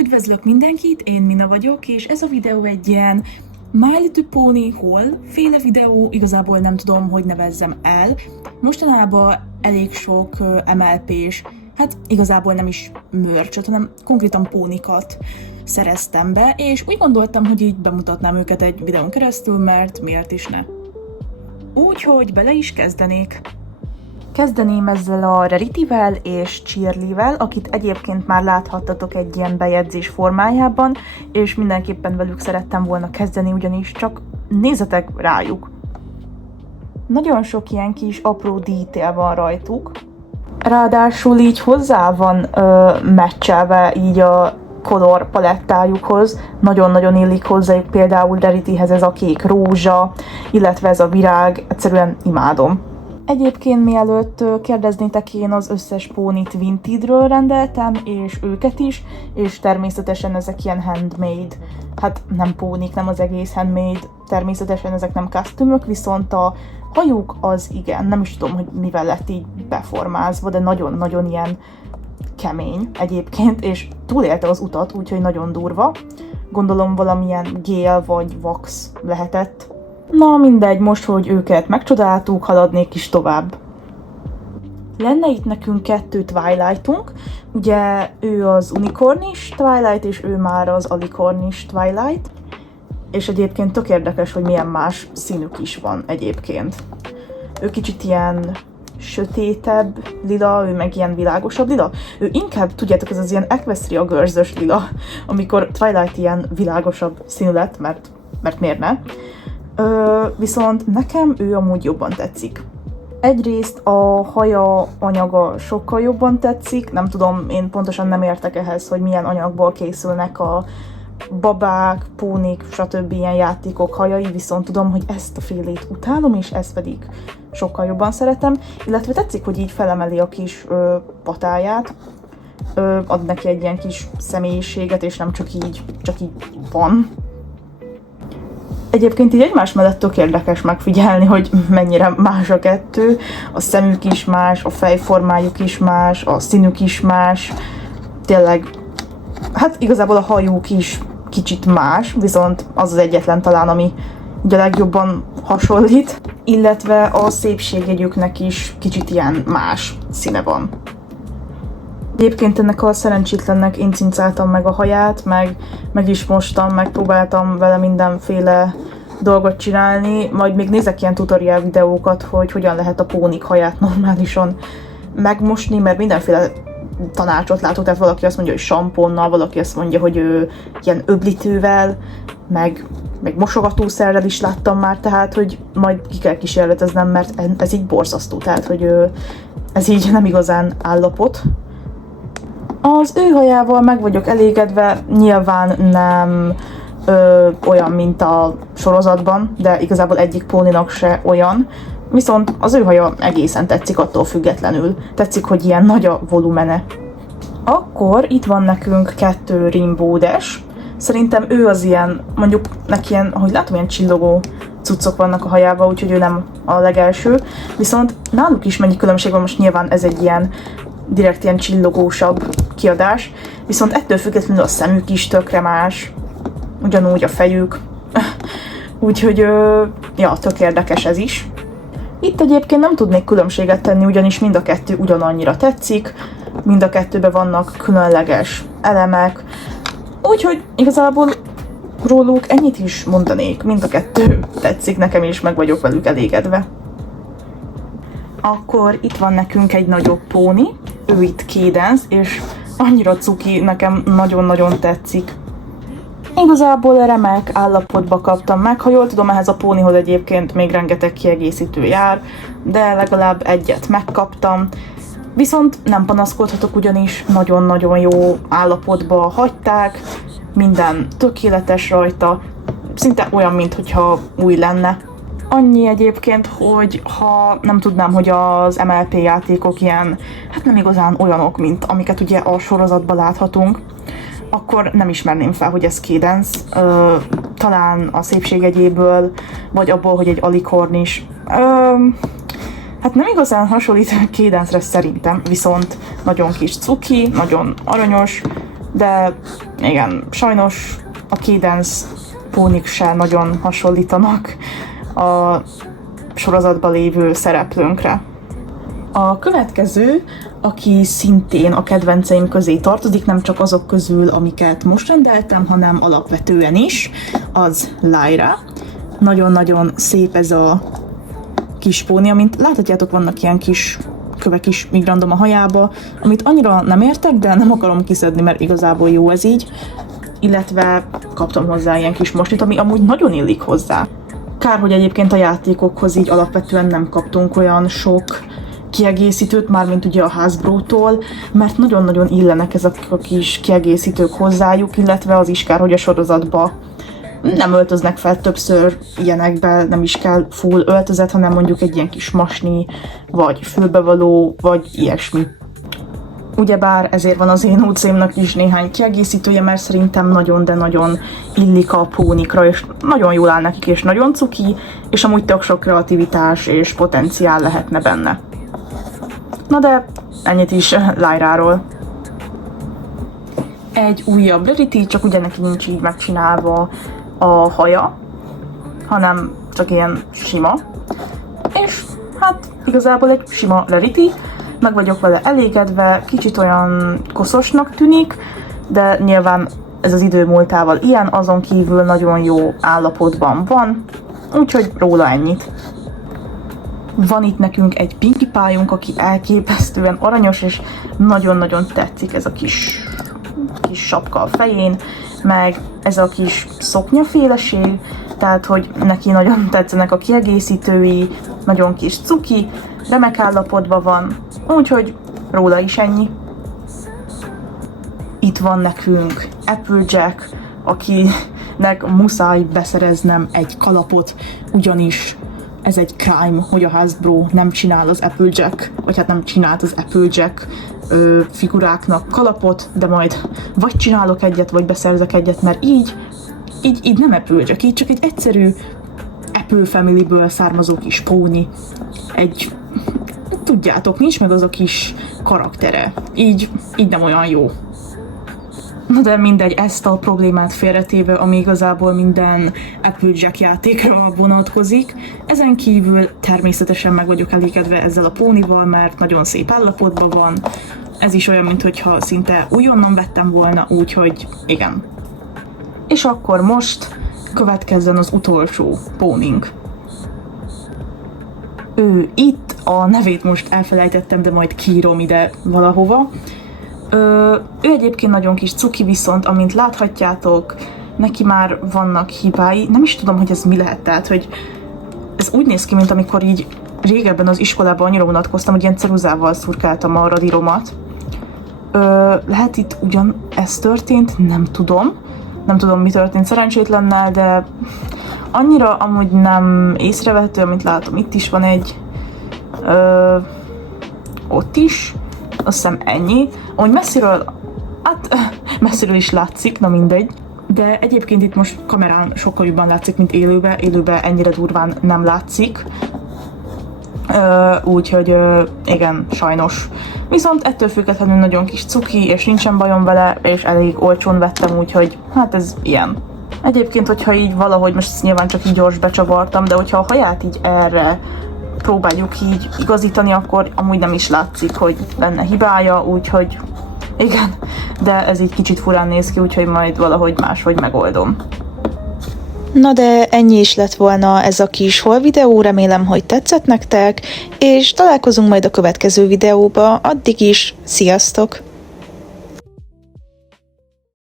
Üdvözlök mindenkit, én Mina vagyok, és ez a videó egy ilyen My Little Pony haul féle videó, igazából nem tudom, hogy nevezzem el. Mostanában elég sok MLP-s, hát igazából nem is merch-et, hanem konkrétan pónikat szereztem be, és úgy gondoltam, hogy így bemutatnám őket egy videón keresztül, mert miért is ne. Úgyhogy bele is kezdenék. Kezdeném ezzel a Rarity-vel és Cheerly-vel, akit egyébként már láthattatok egy ilyen bejegyzés formájában, és mindenképpen velük szerettem volna kezdeni, ugyanis csak nézzetek rájuk. Nagyon sok ilyen kis apró detail van rajtuk. Ráadásul így hozzá van meccselve így a color palettájukhoz, nagyon-nagyon illik hozzájuk, például Rarityhez ez a kék rózsa, illetve ez a virág, egyszerűen imádom. Egyébként mielőtt kérdeznétek, én az összes pónit Vinted-ről rendeltem, és őket is, és természetesen ezek ilyen handmade, hát nem pónik, nem az egész handmade, természetesen ezek nem customok, viszont a hajuk az igen, nem is tudom, hogy mivel lett így beformázva, de nagyon-nagyon ilyen kemény egyébként, és túlélte az utat, úgyhogy nagyon durva. Gondolom valamilyen gél vagy wax lehetett. Na mindegy, most, hogy őket megcsodáltuk, haladnék is tovább. Lenne itt nekünk 2 Twilightunk, ugye ő az unikornis Twilight, és ő már az alikornis Twilight, és egyébként tök érdekes, hogy milyen más színük is van egyébként. Ő kicsit ilyen sötétebb lila, ő meg ilyen világosabb lila. Ő inkább, tudjátok, ez az ilyen Equestria Girls-ös lila, amikor Twilight ilyen világosabb színű lett, mert miért ne? Viszont nekem ő amúgy jobban tetszik. Egyrészt a haja anyaga sokkal jobban tetszik, nem tudom, én pontosan nem értek ehhez, hogy milyen anyagból készülnek a babák, pónik, stb. Ilyen játékok hajai, viszont tudom, hogy ezt a félét utálom, és ezt pedig sokkal jobban szeretem, illetve tetszik, hogy így felemeli a kis patáját, ad neki egy ilyen kis személyiséget, és nem csak így van. Egyébként így egymás mellett tök érdekes megfigyelni, hogy mennyire más a kettő. A szemük is más, a fejformájuk is más, a színük is más. Tényleg, hát igazából a hajuk is kicsit más, viszont az az egyetlen talán, ami ugye legjobban hasonlít. Illetve a szépségjegyüknek is kicsit ilyen más színe van. Egyébként ennek a szerencsétlennek én cincáltam meg a haját, meg is mostam, megpróbáltam vele mindenféle dolgot csinálni, majd még nézek ilyen tutorial videókat, hogy hogyan lehet a pónik haját normálisan megmosni, mert mindenféle tanácsot látok, tehát valaki azt mondja, hogy samponnal, valaki azt mondja, hogy ilyen öblítővel, meg mosogatószerrel is láttam már, tehát hogy majd ki kell kísérleteznem, mert ez így borzasztó, tehát hogy ez így nem igazán állapot. Az ő hajával meg vagyok elégedve, nyilván nem olyan, mint a sorozatban, de igazából egyik póninak se olyan, viszont az ő haja egészen tetszik attól függetlenül. Tetszik, hogy ilyen nagy a volumene. Akkor itt van nekünk 2 Rainbow Dash. Szerintem ő az ilyen, mondjuk neki ilyen, ahogy látom, ilyen csillogó cuccok vannak a hajában, úgyhogy ő nem a legelső. Viszont náluk is mennyi különbség van, most nyilván ez egy ilyen direkt ilyen csillogósabb kiadás, viszont ettől függetlenül a szemük is tökre más, ugyanúgy a fejük, úgyhogy ja, tök érdekes ez is. Itt egyébként nem tudnék különbséget tenni, ugyanis mind a 2 ugyanannyira tetszik, mind a 2-ben vannak különleges elemek, úgyhogy igazából róluk ennyit is mondanék, mind a 2 tetszik nekem, és meg vagyok velük elégedve. Akkor itt van nekünk egy nagyobb póni, ő itt Cadence, és annyira cuki, nekem nagyon-nagyon tetszik. Igazából remek állapotba kaptam meg, ha jól tudom, ehhez a pónihoz egyébként még rengeteg kiegészítő jár, de legalább egyet megkaptam. Viszont nem panaszkodhatok, ugyanis nagyon-nagyon jó állapotba hagyták, minden tökéletes rajta, szinte olyan, mintha új lenne. Annyi egyébként, hogy ha nem tudnám, hogy az MLP játékok ilyen, hát nem igazán olyanok, mint amiket ugye a sorozatban láthatunk, akkor nem ismerném fel, hogy ez Cadence. Talán a szépségegyéből, vagy abból, hogy egy alikornis. Hát nem igazán hasonlít Cadence-re szerintem, viszont nagyon kis cuki, nagyon aranyos, de igen, sajnos a Cadence pónik se nagyon hasonlítanak a sorozatban lévő szereplőnkre. A következő, aki szintén a kedvenceim közé tartozik, nem csak azok közül, amiket most rendeltem, hanem alapvetően is, az Lyra. Nagyon-nagyon szép ez a kis póni, amint láthatjátok, vannak ilyen kis kövek is még random a hajába, amit annyira nem értek, de nem akarom kiszedni, mert igazából jó ez így. Illetve kaptam hozzá ilyen kis mostit, ami amúgy nagyon illik hozzá. Kár, hogy egyébként a játékokhoz így alapvetően nem kaptunk olyan sok kiegészítőt, mármint ugye a Hasbro-tól, mert nagyon-nagyon illenek ezek a kis kiegészítők hozzájuk, illetve az is kár, hogy a sorozatba nem öltöznek fel többször ilyenekbe, nem is kell full öltözet, hanem mondjuk egy ilyen kis masni, vagy fülbevaló, vagy ilyesmi. Ugyebár ezért van az én UC-mnak is néhány kiegészítője, mert szerintem nagyon, de nagyon illik a pónikra, és nagyon jól áll nekik, és nagyon cuki, és amúgy tök sok kreativitás és potenciál lehetne benne. Na de ennyit is Lyráról. Egy újabb Rarity, csak ugye neki nincs így megcsinálva a haja, hanem csak ilyen sima. És hát igazából egy sima Rarity, meg vagyok vele elégedve, kicsit olyan koszosnak tűnik, de nyilván ez az idő múltával ilyen, azon kívül nagyon jó állapotban van, úgyhogy róla ennyit. Van itt nekünk egy Pinkie Pie-unk, aki elképesztően aranyos, és nagyon-nagyon tetszik ez a kis sapka a fején, meg ez a kis szoknyaféleség, tehát hogy neki nagyon tetszenek a kiegészítői, nagyon kis cuki, remek állapotban van, úgyhogy róla is ennyi. Itt van nekünk Applejack, akinek muszáj beszereznem egy kalapot, ugyanis ez egy crime, hogy a Hasbro nem csinál az Applejack, vagy hát nem csinált az Applejack figuráknak kalapot, de majd vagy csinálok egyet, vagy beszerzek egyet, mert így nem Applejack, így csak egy egyszerű Apple Family-ből származó kis póni. Tudjátok, nincs meg az a kis karaktere. Így nem olyan jó. Na de mindegy, ezt a problémát félretéve, ami igazából minden Applejack játékra vonatkozik. Ezen kívül természetesen meg vagyok elégedve ezzel a pónival, mert nagyon szép állapotban van. Ez is olyan, mintha szinte újonnan vettem volna, úgyhogy igen. És akkor most következzen az utolsó pónink. Ő itt, a nevét most elfelejtettem, de majd kiírom ide valahova. Ő egyébként nagyon kis cuki, viszont amint láthatjátok, neki már vannak hibái. Nem is tudom, hogy ez mi lehet, tehát, hogy ez úgy néz ki, mint amikor így régebben az iskolában annyira unatkoztam, hogy ilyen ceruzával szurkáltam a radíromat. Lehet itt ugyan ez történt, nem tudom. Nem tudom, mi történt szerencsétlennel, de annyira amúgy nem észrevehető, mint látom, itt is van egy, ott is, azt hiszem ennyi. Ahogy messziről is látszik, na mindegy. De egyébként itt most kamerán sokkal jobban látszik, mint élőben ennyire durván nem látszik. Úgyhogy igen, sajnos. Viszont ettől függetlenül nagyon kis cuki, és nincsen bajom vele, és elég olcsón vettem, úgyhogy hát ez ilyen. Egyébként, hogyha így valahogy, most ezt nyilván csak így gyors becsavartam, de hogyha a haját így erre próbáljuk így igazítani, akkor amúgy nem is látszik, hogy lenne hibája, úgyhogy igen, de ez így kicsit furán néz ki, úgyhogy majd valahogy máshogy megoldom. Na de ennyi is lett volna ez a kis haul videó, remélem, hogy tetszett nektek, és találkozunk majd a következő videóba, addig is, sziasztok!